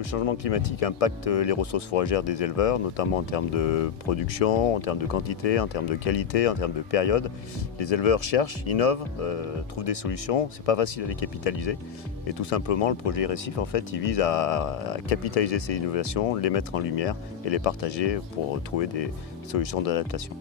Le changement climatique impacte les ressources fourragères des éleveurs, notamment en termes de production, en termes de quantité, en termes de qualité, en termes de période. Les éleveurs cherchent, innovent, trouvent des solutions. C'est pas facile à les capitaliser. Et tout simplement, le projet Récif, en fait, il vise à capitaliser ces innovations, les mettre en lumière et les partager pour trouver des solutions d'adaptation.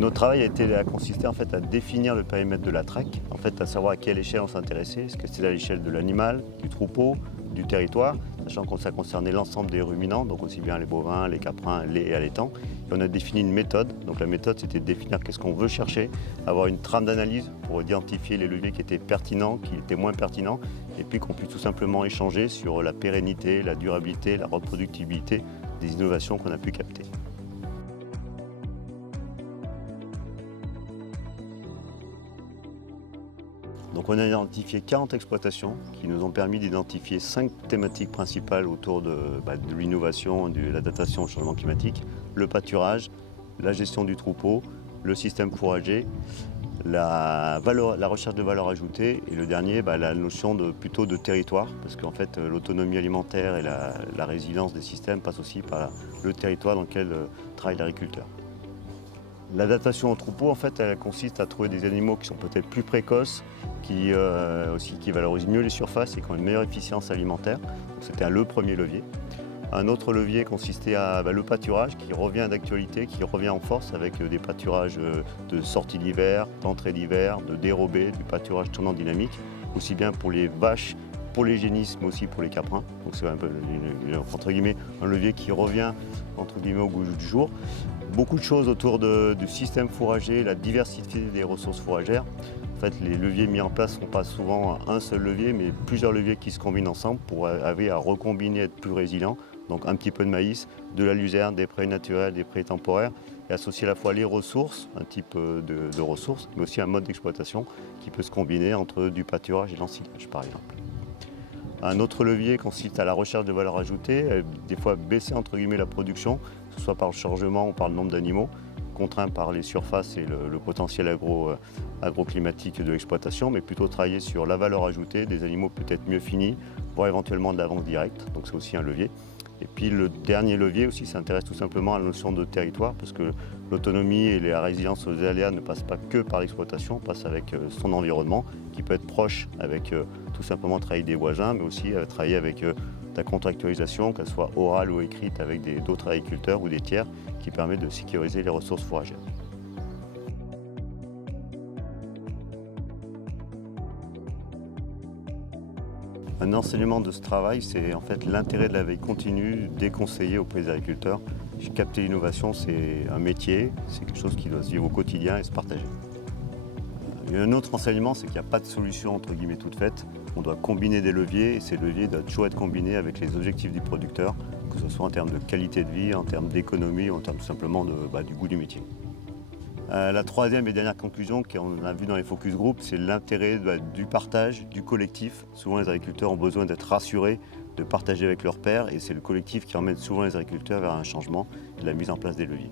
Notre travail a consisté en fait à définir le périmètre de la traque, en fait à savoir à quelle échelle on s'intéressait. Est-ce que c'est à l'échelle de l'animal, du troupeau, du territoire, sachant que ça concernait l'ensemble des ruminants, donc aussi bien les bovins, les caprins, les allaitants. Et on a défini une méthode. Donc la méthode, c'était de définir qu'est-ce qu'on veut chercher, avoir une trame d'analyse pour identifier les leviers qui étaient pertinents, qui étaient moins pertinents, et puis qu'on puisse tout simplement échanger sur la pérennité, la durabilité, la reproductibilité des innovations qu'on a pu capter. Donc on a identifié 40 exploitations qui nous ont permis d'identifier 5 thématiques principales autour de l'innovation, de l'adaptation au changement climatique: le pâturage, la gestion du troupeau, le système fourrager, la recherche de valeur ajoutée et le dernier, la notion plutôt de territoire, parce qu'en fait l'autonomie alimentaire et la résilience des systèmes passent aussi par le territoire dans lequel travaille l'agriculteur. L'adaptation au troupeau, en fait, elle consiste à trouver des animaux qui sont peut-être plus précoces, qui valorisent mieux les surfaces et qui ont une meilleure efficience alimentaire. Donc, c'était le premier levier. Un autre levier consistait à le pâturage, qui revient d'actualité, qui revient en force avec des pâturages de sortie d'hiver, d'entrée d'hiver, de dérobé, du pâturage tournant dynamique, aussi bien pour les vaches, pour les génisses, mais aussi pour les caprins. Donc c'est un peu entre guillemets un levier qui revient entre guillemets au goût du jour. Beaucoup de choses autour du système fourrager, la diversité des ressources fourragères. En fait, les leviers mis en place ne sont pas souvent un seul levier, mais plusieurs leviers qui se combinent ensemble pour arriver à recombiner, être plus résilient. Donc un petit peu de maïs, de la luzerne, des prés naturels, des prés temporaires, et associer à la fois les ressources, un type de ressources, mais aussi un mode d'exploitation qui peut se combiner entre du pâturage et l'ensilage, par exemple. Un autre levier consiste à la recherche de valeur ajoutée, des fois baisser entre guillemets la production, que ce soit par le chargement ou par le nombre d'animaux, contraint par les surfaces et le potentiel agroclimatique de l'exploitation, mais plutôt travailler sur la valeur ajoutée des animaux peut-être mieux finis, voire éventuellement de la vente directe, donc c'est aussi un levier. Et puis le dernier levier aussi s'intéresse tout simplement à la notion de territoire, parce que l'autonomie et la résilience aux aléas ne passent pas que par l'exploitation, passe avec son environnement, qui peut être proche avec tout simplement travailler des voisins, mais aussi travailler avec la contractualisation, qu'elle soit orale ou écrite avec d'autres agriculteurs ou des tiers, qui permet de sécuriser les ressources fourragères. Un enseignement de ce travail, c'est en fait l'intérêt de la veille continue, des conseillers auprès des agriculteurs. Capter l'innovation, c'est un métier, c'est quelque chose qui doit se vivre au quotidien et se partager. Il y a un autre enseignement, c'est qu'il n'y a pas de solution entre guillemets toute faite. On doit combiner des leviers et ces leviers doivent toujours être combinés avec les objectifs du producteur, que ce soit en termes de qualité de vie, en termes d'économie, en termes tout simplement du goût du métier. La troisième et dernière conclusion qu'on a vue dans les focus group, c'est l'intérêt du partage, du collectif. Souvent les agriculteurs ont besoin d'être rassurés, de partager avec leurs pairs et c'est le collectif qui emmène souvent les agriculteurs vers un changement et la mise en place des leviers.